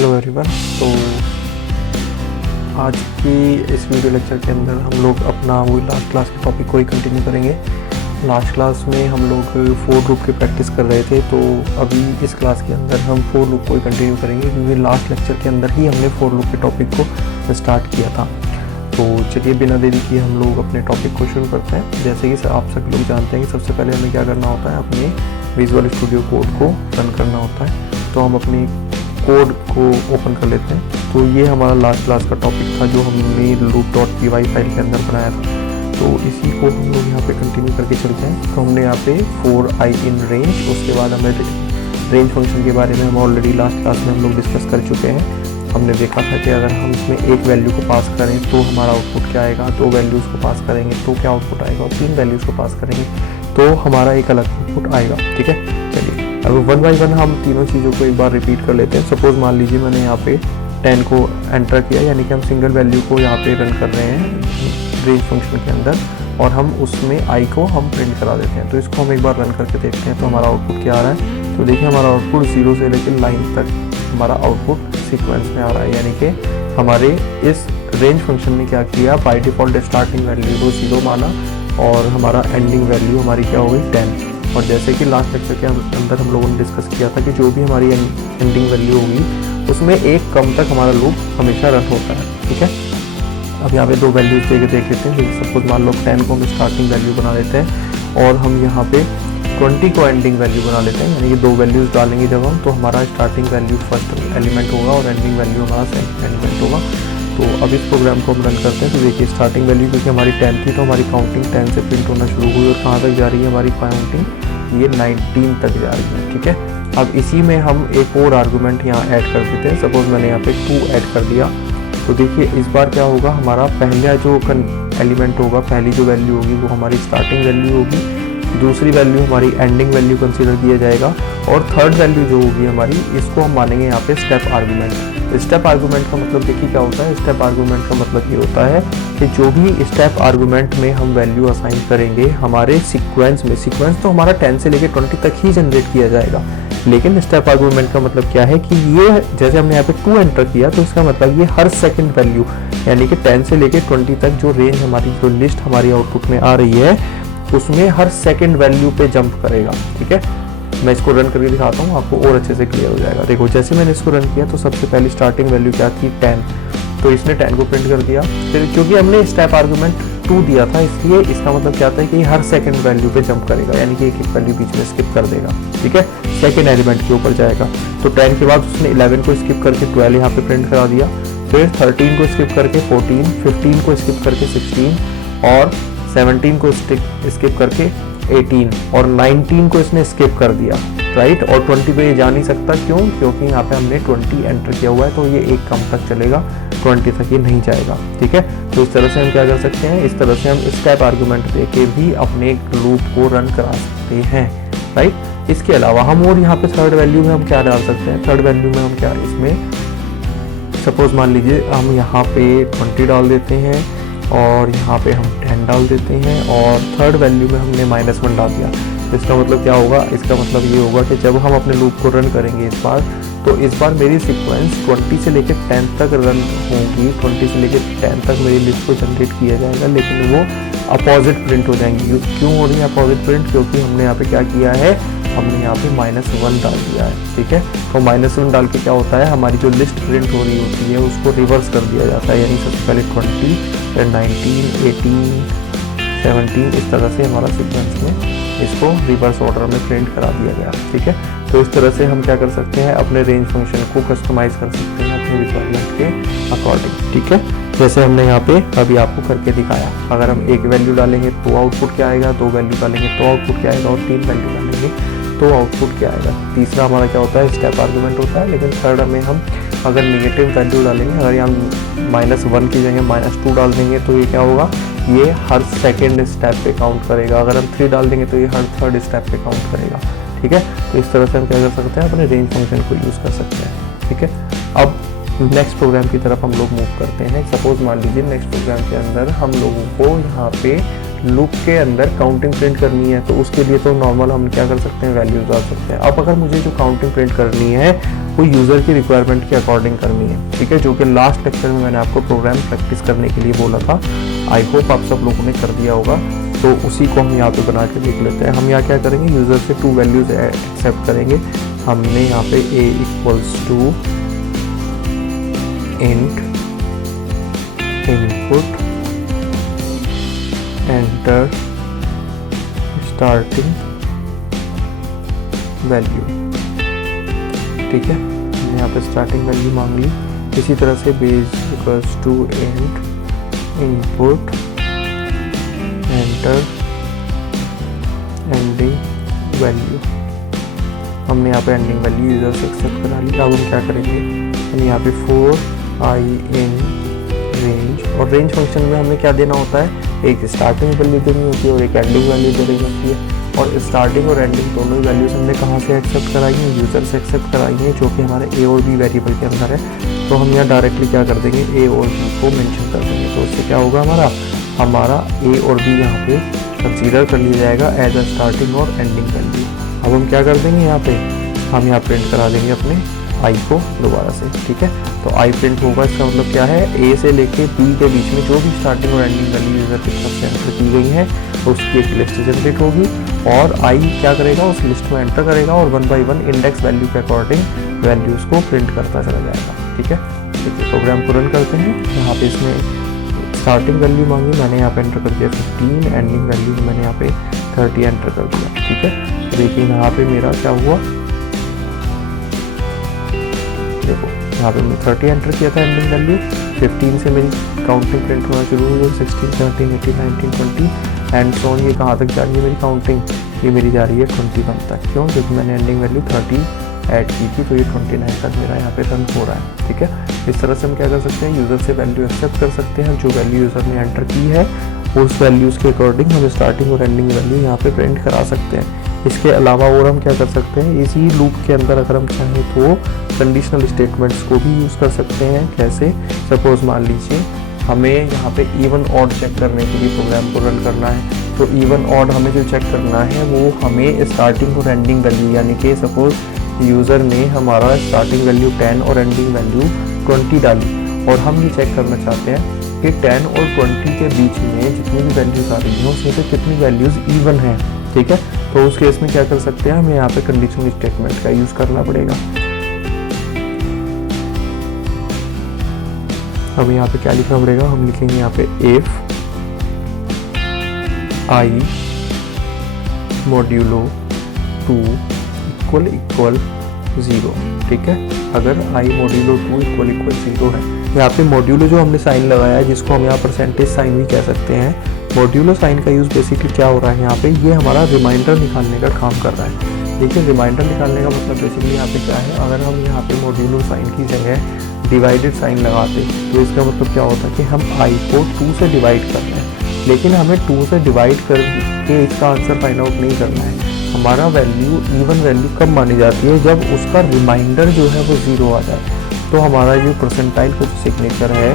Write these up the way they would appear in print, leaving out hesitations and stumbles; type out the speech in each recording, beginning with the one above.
Hello everyone. तो आज की इस वीडियो लेक्चर के अंदर हम लोग अपना वही लास्ट क्लास के टॉपिक को ही कंटिन्यू करेंगे। लास्ट क्लास में हम लोग फोर लूप की प्रैक्टिस कर रहे थे, तो अभी इस क्लास के अंदर हम फोर लूप को ही कंटिन्यू करेंगे, क्योंकि लास्ट लेक्चर के अंदर ही हमने फोर लूप के टॉपिक को स्टार्ट किया था। तो चलिए बिना देरी किए हम लोग अपने टॉपिक को शुरू करते हैं। जैसे कि आप सब लोग जानते हैं कि सबसे पहले हमें क्या करना होता है, अपने विजुअल स्टूडियो कोड को रन करना होता है। तो हम अपनी कोड को ओपन कर लेते हैं। तो ये हमारा लास्ट क्लास का टॉपिक था जो हमने loop.py फाइल के अंदर बनाया था। तो इसी को हम लोग यहाँ पे कंटिन्यू करके चलते हैं। तो हमने यहाँ पे 4i in range, उसके बाद हमें रेंज फंक्शन के बारे में हम ऑलरेडी लास्ट क्लास में हम लोग डिस्कस कर चुके हैं। हमने देखा था कि अगर हम इसमें एक वैल्यू को पास करें तो हमारा आउटपुट क्या आएगा, दो वैल्यूज़ को पास करेंगे तो क्या आउटपुट आएगा, और तीन वैल्यूज़ को पास करेंगे तो हमारा एक अलग आउटपुट आएगा। ठीक है, चलिए अब वन बाई वन हम तीनों चीज़ों को एक बार रिपीट कर लेते हैं। सपोज मान लीजिए मैंने यहाँ पे 10 को एंटर किया, यानी कि हम सिंगल वैल्यू को यहाँ पे रन कर रहे हैं रेंज फंक्शन के अंदर, और हम उसमें i को हम प्रिंट करा देते हैं। तो इसको हम एक बार रन करके देखते हैं तो हमारा आउटपुट क्या आ रहा है। तो देखिए हमारा आउटपुट 0 से लेकर 9 तक हमारा आउटपुट सीक्वेंस में आ रहा है, यानी कि हमारे इस रेंज फंक्शन ने क्या किया, बाय डिफ़ॉल्ट स्टार्टिंग वैल्यू को 0 माना और हमारा एंडिंग वैल्यू हमारी क्या हो गई 10। और जैसे कि लास्ट लेक्चर के अंदर हम लोगों ने डिस्कस किया था कि जो भी हमारी एंडिंग वैल्यू होगी उसमें एक कम तक हमारा लूप हमेशा रन होता है। ठीक है, अब यहाँ पे दो वैल्यूज देख लेते हैं। सपोज मान लो 10 को हम स्टार्टिंग वैल्यू बना लेते हैं और हम यहाँ पे 20 को एंडिंग वैल्यू बना लेते हैं, यानी कि दो वैल्यूज डालेंगे जब हम, तो हमारा स्टार्टिंग वैल्यू फर्स्ट एलिमेंट होगा और एंडिंग वैल्यू हमारा सेकंड एलिमेंट होगा। तो अब इस प्रोग्राम को हम रन करते हैं। तो देखिए स्टार्टिंग वैल्यू क्योंकि हमारी 10 थी तो हमारी काउंटिंग 10 से प्रिंट होना शुरू हुई, और कहाँ तक जा रही है हमारी काउंटिंग, ये 19 तक जा रही है। ठीक है, अब इसी में हम एक और आर्गूमेंट यहाँ ऐड कर देते हैं। सपोज मैंने यहाँ पे 2 ऐड कर दिया। तो देखिए इस बार क्या होगा, हमारा पहला जो एलिमेंट होगा, पहली जो वैल्यू होगी वो हमारी स्टार्टिंग वैल्यू होगी, दूसरी वैल्यू हमारी एंडिंग वैल्यू कंसीडर किया जाएगा, और थर्ड वैल्यू जो होगी हमारी, इसको हम मानेंगे यहाँ पे स्टेप आर्गूमेंट। स्टेप आर्गूमेंट का मतलब देखिए क्या होता है, स्टेप आर्गूमेंट का मतलब ये होता है कि जो भी स्टेप आर्गूमेंट में हम वैल्यू असाइन करेंगे हमारे सीक्वेंस में, सीक्वेंस तो हमारा 10 से लेकर 20 तक ही जनरेट किया जाएगा, लेकिन स्टेप आर्गूमेंट का मतलब क्या है कि ये जैसे हमने यहाँ पे 2 एंटर किया तो इसका मतलब ये हर सेकंड वैल्यू, यानी कि 10 से लेकर 20 तक जो रेंज हमारी, जो लिस्ट हमारी आउटपुट में आ रही है उसमें हर सेकंड वैल्यू पे जंप करेगा। ठीक है, मैं इसको रन करके दिखाता हूँ, आपको और अच्छे से क्लियर हो जाएगा। देखो जैसे मैंने इसको रन किया तो सबसे पहली स्टार्टिंग वैल्यू क्या थी 10, तो इसने 10 को प्रिंट कर दिया। फिर क्योंकि हमने स्टेप आर्गूमेंट 2 दिया था, इसलिए इसका मतलब क्या था कि हर सेकंड वैल्यू पे जंप करेगा, यानी कि एक वैल्यू बीच में स्किप कर देगा। ठीक है, सेकंड एलिमेंट के ऊपर जाएगा। तो 10 के बाद उसने 11 को स्किप करके 12 यहाँ पे प्रिंट करा दिया, फिर 13 को स्किप करके 14, 15 को स्किप करके 16, और 17 को स्किप करके 18, और 19 को इसने स्किप कर दिया, राइट। और 20 पे ये जा नहीं सकता, क्यों, क्योंकि यहाँ पे हमने 20 एंटर किया हुआ है, तो ये एक कम तक चलेगा, 20 तक ये नहीं जाएगा। ठीक है, तो इस तरह से हम क्या कर सकते हैं, इस तरह से हम स्टेप आर्गूमेंट देके भी अपने लूप को रन करा सकते हैं, राइट। इसके अलावा हम और यहाँ पे थर्ड वैल्यू में हम क्या डाल सकते हैं, थर्ड वैल्यू में हम क्या, इसमें सपोज मान लीजिए हम यहाँ पे 20 डाल देते हैं और यहाँ पे हम 10 डाल देते हैं, और थर्ड वैल्यू में हमने -1 डाल दिया। इसका मतलब क्या होगा, इसका मतलब ये होगा कि जब हम अपने लूप को रन करेंगे इस बार, तो इस बार मेरी सीक्वेंस 20 से लेकर 10 तक रन होगी, 20 से लेकर 10 तक मेरी लिस्ट को जनरेट किया जाएगा, लेकिन वो अपोजिट प्रिंट हो जाएंगी। क्यों हो रही है अपोजिट प्रिंट, क्योंकि हमने यहाँ पे क्या किया है, हमने यहाँ पे -1 डाल दिया है। ठीक है, तो -1 डाल के क्या होता है, हमारी जो लिस्ट प्रिंट हो रही होती है उसको रिवर्स कर दिया जाता है, यानी सबसे पहले 20, फिर 19, 18, 17, इस तरह से हमारा सीक्वेंस में इसको रिवर्स ऑर्डर में प्रिंट करा दिया गया। ठीक है, तो इस तरह से हम क्या कर सकते हैं, अपने रेंज फंक्शन को कस्टमाइज कर सकते हैं अपने रिक्वायरमेंट के अकॉर्डिंग। ठीक है, जैसे हमने यहाँ पे अभी आपको करके दिखाया, अगर हम एक वैल्यू डालेंगे तो आउटपुट क्या आएगा, दो वैल्यू डालेंगे तो आउटपुट क्या आएगा, और तीन वैल्यू डालेंगे तो आउटपुट क्या आएगा। तीसरा हमारा क्या होता है, स्टेप आर्गूमेंट होता है, लेकिन थर्ड में हम अगर नेगेटिव वैल्यू डालेंगे, अगर यहाँ -1 की जगह -2 डाल देंगे तो ये क्या होगा, ये हर सेकेंड स्टेप पे काउंट करेगा। अगर हम 3 डाल देंगे तो ये हर थर्ड स्टेप पे काउंट करेगा। ठीक है, तो इस तरह से हम क्या कर सकते हैं, अपने रेंज फंक्शन को यूज़ कर सकते हैं। ठीक है, अब नेक्स्ट प्रोग्राम की तरफ हम लोग मूव करते हैं। सपोज मान लीजिए नेक्स्ट प्रोग्राम के अंदर हम लोगों को यहाँ पे लूप के अंदर काउंटिंग प्रिंट करनी है, तो उसके लिए तो नॉर्मल हम क्या कर सकते हैं, वैल्यूज डाल सकते हैं। अब अगर मुझे जो काउंटिंग प्रिंट करनी है वो यूज़र की रिक्वायरमेंट के अकॉर्डिंग करनी है, ठीक है, जो कि लास्ट लेक्चर में मैंने आपको प्रोग्राम प्रैक्टिस करने के लिए बोला था। आई होप आप सब लोगों ने कर दिया होगा। तो उसी को हम यहाँ पे बना के देख लेते हैं। हम यहाँ क्या करेंगे, यूज़र से 2 वैल्यूज़ एक्सेप्ट करेंगे। हमने यहाँ पे a equals to int input enter starting value, ठीक है, हमने यहाँ पे स्टार्टिंग वैल्यू मांग ली। इसी तरह से base equals to int input enter ending value, हमने यहाँ पे एंडिंग वैल्यू यूजर से एक्सेप्ट करा ली। अब हम क्या करेंगे, हम यहाँ पे for I in रेंज, और रेंज फंक्शन में हमें क्या देना होता है, एक स्टार्टिंग वैल्यू देनी होती है और एक एंडिंग वैल्यू देनी होती है। और स्टार्टिंग और एंडिंग दोनों ही वैल्यूज हमने कहाँ से एक्सेप्ट कराई है, यूजर से एक्सेप्ट कराई है, जो कि हमारे a और b वेरिएबल के अंदर है। तो हम यहाँ डायरेक्टली क्या कर देंगे, a और b को मेंशन कर देंगे। तो उससे क्या होगा, हमारा a और b यहाँ पे कंसीडर कर लिया जाएगा एज अ स्टार्टिंग और एंडिंग वैल्यू। अब हम क्या कर देंगे, यहाँ पे हम यहाँ प्रिंट करा देंगे अपने i को दोबारा से, ठीक है। तो i प्रिंट होगा, इसका मतलब क्या है, a से लेके b के बीच में जो भी स्टार्टिंग और एंडिंग वैल्यू यूजर की तरफ से एंटर की गई है तो उसकी एक लिस्ट जनरेट होगी, और i क्या करेगा, उस लिस्ट में एंटर करेगा और 1 बाई 1 इंडेक्स वैल्यू के अकॉर्डिंग वैल्यूज़ को प्रिंट करता चला जाएगा, ठीक है। देखिए प्रोग्राम को रन करते हैं। यहाँ पे इसमें स्टार्टिंग वैल्यू मांगी, मैंने यहाँ पे एंटर कर दिया 15, एंडिंग वैल्यू मैंने यहाँ पे 30 एंटर कर दिया, ठीक है। देखिए यहाँ पे मेरा क्या हुआ, देखो यहाँ पे मैं 30 एंटर किया था एंडिंग वैल्यू, 15 से मेरी काउंटिंग प्रिंट होना शुरू हुई, 16, 17, 18, 19, 20 एंड सो ऑन। ये कहाँ तक जा रही है मेरी काउंटिंग, ये मेरी जा रही है 21 तक। क्यों, क्योंकि मैंने एंडिंग वैल्यू 30 ऐड की थी, तो ये 29 तक मेरा यहाँ पे रन हो रहा है, ठीक है। इस तरह से हम क्या कर सकते हैं, यूज़र से वैल्यू एक्सेप्ट कर सकते हैं, जो वैल्यू यूज़र ने एंटर की है उस वैल्यूज़ के अकॉर्डिंग हम स्टार्टिंग और एंडिंग वैल्यू यहाँ पे प्रिंट करा सकते हैं। इसके अलावा और हम क्या कर सकते हैं, इसी लूप के अंदर अगर हम चाहें तो कंडीशनल स्टेटमेंट्स को भी यूज़ कर सकते हैं। कैसे, सपोज मान लीजिए हमें यहाँ पे इवन ऑड चेक करने के लिए प्रोग्राम को रन करना है, तो इवन ऑड हमें जो चेक करना है वो हमें स्टार्टिंग और एंडिंग वैल्यू, यानी कि सपोज यूज़र ने हमारा स्टार्टिंग वैल्यू 10 और एंडिंग वैल्यू 20 डाली, और हम ये चेक करना चाहते हैं कि 10 और 20 के बीच में जितनी भी वैल्यूज़ आ रही हैं उसमें से कितनी वैल्यूज़ इवन हैं, ठीक है। तो उस केस में क्या कर सकते हैं, हमें यहाँ पे कंडीशनल स्टेटमेंट का यूज़ करना पड़ेगा। हमें यहाँ पे क्या लिखना पड़ेगा, हम लिखेंगे यहाँ पे इफ i मॉड्यूलो 2 इक्वल 0, ठीक है। अगर i मॉड्यूलो 2 इक्वल 0 है, यहाँ पे मॉड्यूलो जो हमने साइन लगाया है, जिसको हम यहाँ परसेंटेज साइन भी कह सकते हैं, मॉड्यूलो साइन का यूज़ बेसिकली क्या हो रहा है, यहाँ पे ये हमारा रिमाइंडर निकालने का काम कर रहा है। देखिए रिमाइंडर निकालने का मतलब बेसिकली यहाँ पे क्या है, अगर हम यहाँ पे मॉड्यूलो साइन की जगह डिवाइडेड साइन लगाते तो इसका मतलब क्या होता है कि हम i को 2 से डिवाइड कर रहे हैं, लेकिन हमें 2 से डिवाइड करके इसका आंसर फाइंड आउट नहीं करना है। हमारा वैल्यू इवन वैल्यू कब मानी जाती है, जब उसका रिमाइंडर जो है वो 0 आ जाए। तो हमारा जो परसेंटाइल का सिग्नेचर है,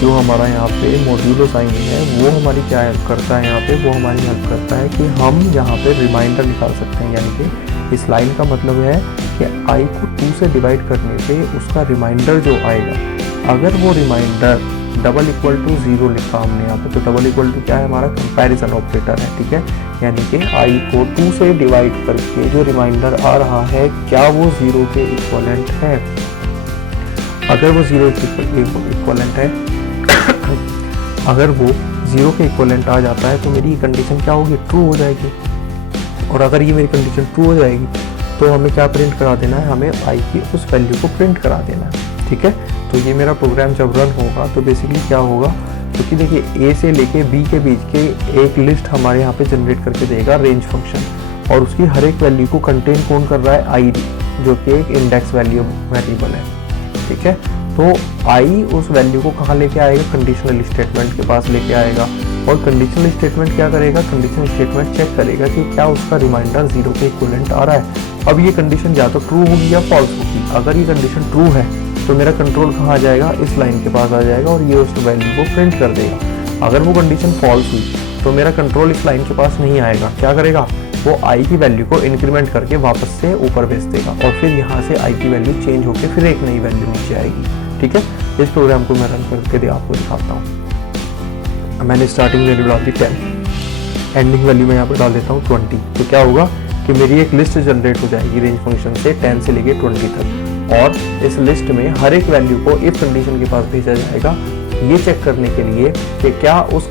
जो हमारा यहाँ पे मॉड्यूलो साइन है, वो हमारी क्या हेल्प करता है, यहाँ पे वो हमारी हेल्प करता है कि हम यहाँ पे रिमाइंडर निकाल सकते हैं। यानी कि इस लाइन का मतलब है कि i को 2 से डिवाइड करने पे उसका रिमाइंडर जो आएगा, अगर वो रिमाइंडर डबल इक्वल टू 0 लिखा हमने यहाँ पे, तो डबल इक्वल टू क्या है, हमारा कंपैरिजन ऑपरेटर है, ठीक है। यानी कि i को 2 से डिवाइड करके जो रिमाइंडर आ रहा है, क्या वो 0 के इक्वलेंट है। अगर वो 0 के इक्वलेंट है अगर वो 0 के इक्वलेंट आ जाता है तो मेरी कंडीशन क्या होगी, ट्रू हो जाएगी। और अगर ये मेरी कंडीशन ट्रू हो जाएगी तो हमें क्या प्रिंट करा देना है, हमें i की उस वैल्यू को प्रिंट करा देना है, ठीक है। तो ये मेरा प्रोग्राम जब रन होगा तो बेसिकली क्या होगा, क्योंकि देखिए a से लेके b के बीच के एक लिस्ट हमारे यहाँ पे जनरेट करके देगा रेंज फंक्शन, और उसकी हर एक वैल्यू को कंटेन कौन कर रहा है, id, जो कि एक इंडेक्स वैल्यू वेरिएबल है, ठीक है। तो i उस वैल्यू को कहाँ लेके आएगा, कंडीशनल स्टेटमेंट के पास लेके आएगा, और कंडीशनल स्टेटमेंट क्या करेगा, कंडीशनल स्टेटमेंट चेक करेगा कि क्या उसका रिमाइंडर 0 के इक्विवेलेंट आ रहा है। अब ये कंडीशन या तो ट्रू होगी या फॉल्स होगी। अगर ये कंडीशन ट्रू है तो मेरा कंट्रोल कहाँ आ जाएगा, इस लाइन के पास आ जाएगा और ये उस वैल्यू को प्रिंट कर देगा। अगर वो कंडीशन फॉल्स हुई तो मेरा कंट्रोल इस लाइन के पास नहीं आएगा, क्या करेगा, वो i की वैल्यू को इंक्रीमेंट करके वापस से ऊपर भेज देगा और फिर यहाँ से i की वैल्यू चेंज होकर फिर एक नई वैल्यू नीचे आएगी। ठीक है, इस प्रोग्राम को मैं रन करके आपको दिखाता हूँ। मैंने स्टार्टिंग वैल्यू डाल दी 10, एंडिंग वैल्यू मैं यहाँ पर डाल देता हूँ 20। तो क्या होगा कि मेरी एक लिस्ट जनरेट हो जाएगी रेंज फंक्शन से 10 से लेके 20 तक, और इस लिस्ट में हर एक वैल्यू को इफ कंडीशन के पास भेजा जाएगा, ये चेक करने के लिए कि क्या उस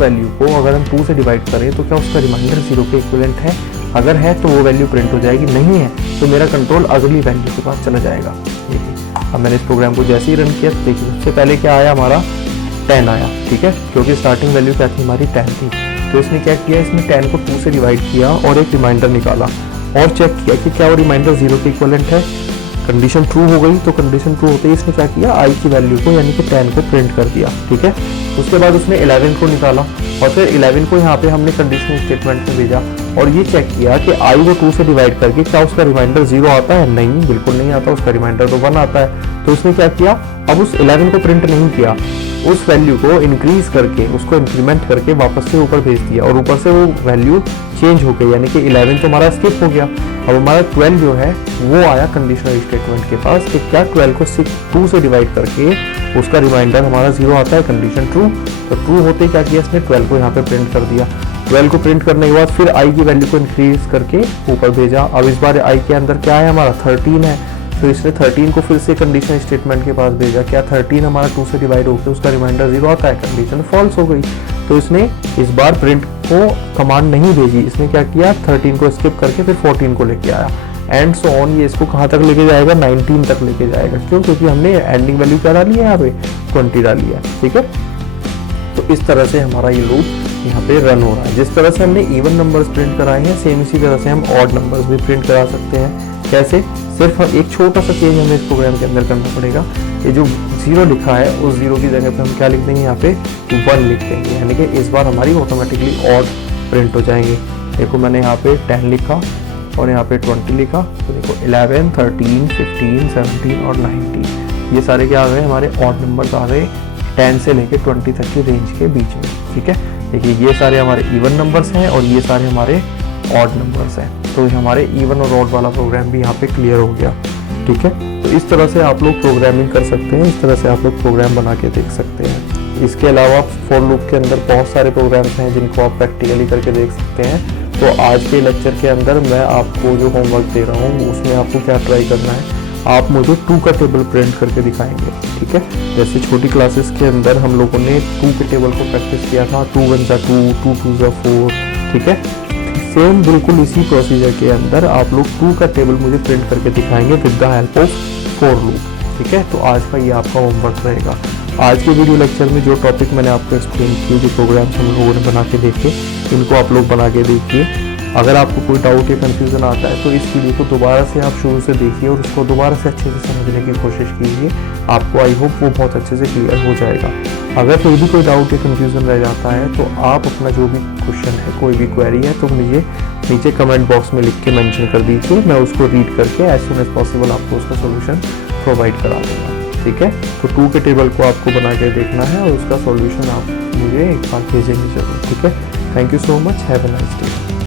वैल्यू को अगर हम 2 से डिवाइड करें तो क्या उसका रिमाइंडर 0 के इक्विवेलेंट है। अगर है तो वो वैल्यू प्रिंट हो जाएगी, नहीं है तो मेरा कंट्रोल अगली वैल्यू के पास चला जाएगा। देखिए अब मैंने इस प्रोग्राम को जैसे ही रन किया तो देखिए सबसे पहले क्या आया, हमारा 10 आया। ठीक है, क्योंकि स्टार्टिंग वैल्यू क्या थी, हमारी 10 थी। तो इसने क्या किया, इसने 10 को 2 से डिवाइड किया और एक रिमाइंडर निकाला और चेक किया कि क्या वो रिमाइंडर 0 के इक्विवेलेंट है। कंडीशन ट्रू हो गई, तो कंडीशन ट्रू होते ही इसने क्या किया, i की वैल्यू को यानी कि 10 को प्रिंट कर दिया। ठीक है, उसके बाद उसने 11 को निकाला और फिर 11 को यहाँ पे हमने कंडीशनल स्टेटमेंट में भेजा और ये चेक किया कि i को 2 से डिवाइड करके क्या उसका रिमाइंडर 0 आता है। नहीं, बिल्कुल नहीं आता, उसका रिमाइंडर तो 1 आता है। तो उसने क्या किया, अब उस 11 को प्रिंट नहीं किया, उस वैल्यू को इंक्रीज करके उसको इंक्रीमेंट करके वापस से ऊपर भेज दिया और ऊपर से वो वैल्यू चेंज हो गई, यानी कि 11 तो हमारा स्किप हो गया। अब हमारा 12 जो है वो आया कंडीशनल स्टेटमेंट के पास कि क्या 12 को 2 से डिवाइड करके उसका रिमाइंडर हमारा 0 आता है, कंडीशन ट्रू। तो ट्रू होते क्या किया इसने, 12 को यहाँ पे प्रिंट कर दिया। 12 को प्रिंट करने के बाद फिर i की वैल्यू को इंक्रीज करके ऊपर भेजा। अब इस बार i के अंदर क्या है, हमारा 13 है। तो इसने 13 को फिर से कंडीशन स्टेटमेंट के पास भेजा, क्या 13 हमारा 2 से डिवाइड होकर उसका रिमाइंडर 0 आता है, कंडीशन फॉल्स हो गई। तो इसने इस बार प्रिंट को कमांड नहीं भेजी, इसने क्या किया, 13 को स्किप करके फिर 14 को लेके आया एंड सो ऑन। ये इसको कहाँ तक लेके जाएगा, 19 तक लेके जाएगा। क्यों, क्योंकि हमने एंडिंग वैल्यू क्या डाली है, यहाँ पे 20 डाली है। ठीक है, तो इस तरह से हमारा ये लूप यहाँ पे रन हो रहा है। जिस तरह से हमने इवन नंबर्स प्रिंट कराए हैं, सेम इसी तरह से हम ऑड नंबर्स भी प्रिंट करा सकते हैं। कैसे, सिर्फ एक छोटा सा चेंज हमें इस प्रोग्राम के अंदर करना पड़ेगा। ये जो 0 लिखा है उस 0 की जगह पे हम क्या लिख देंगे, यहाँ पे 1 लिख देंगे, यानी कि इस बार हमारी ऑटोमेटिकली ऑड प्रिंट हो जाएंगे। देखो मैंने यहाँ पे 10 लिखा और यहाँ पे 20 लिखा, तो देखो 11, 13, 15, 17 और 19 ये सारे क्या आ गए, हमारे ऑड नंबर्स आ गए 10 से लेके 20 तक की रेंज के बीच में। ठीक है, देखिए ये सारे हमारे इवन नंबर्स हैं और ये सारे हमारे ऑड नंबर्स हैं। तो हमारे इवन और ऑड वाला प्रोग्राम भी यहाँ पे क्लियर हो गया। ठीक है, तो इस तरह से आप लोग प्रोग्रामिंग कर सकते हैं, इस तरह से आप लोग प्रोग्राम बना के देख सकते हैं। इसके अलावा फॉर लूप के अंदर बहुत सारे प्रोग्राम्स हैं जिनको आप प्रैक्टिकली करके देख सकते हैं। तो आज के लेक्चर के अंदर मैं आपको जो होमवर्क दे रहा हूँ उसमें आपको क्या ट्राई करना है, आप मुझे 2 का टेबल प्रिंट करके दिखाएंगे। ठीक है, जैसे छोटी क्लासेस के अंदर हम लोगों ने 2 के टेबल को प्रैक्टिस किया था, 2 1 2, 2 2 4। ठीक है, सेम बिल्कुल इसी प्रोसीजर के अंदर आप लोग 2 का टेबल मुझे प्रिंट करके दिखाएंगे with the help of for loop. ठीक है, तो आज का ये आपका होमवर्क रहेगा। आज के वीडियो लेक्चर में जो टॉपिक मैंने आपको एक्सप्लेन किए, जो प्रोग्राम्स हम लोगों ने बना के देखे, इनको आप लोग बना के देखिए। अगर आपको कोई डाउट या कन्फ्यूज़न आता है तो इस वीडियो को दोबारा से आप शुरू से देखिए और उसको दोबारा से अच्छे से समझने की कोशिश कीजिए। आपको आई होप वो बहुत अच्छे से क्लियर हो जाएगा। अगर फिर भी कोई डाउट या कन्फ्यूज़न रह जाता है तो आप अपना जो भी क्वेश्चन है, कोई भी क्वेरी है, तो मुझे नीचे कमेंट बॉक्स में लिख के मेंशन कर दीजिए। मैं उसको रीड करके एज सुन एज पॉसिबल आपको उसका सोल्यूशन प्रोवाइड करा दूँगा। ठीक है, तो 2 के टेबल को आपको बना के देखना है और उसका सॉल्यूशन आप मुझे एक बार भेजेंगे जरूर। ठीक है, thank you so much, have a nice day.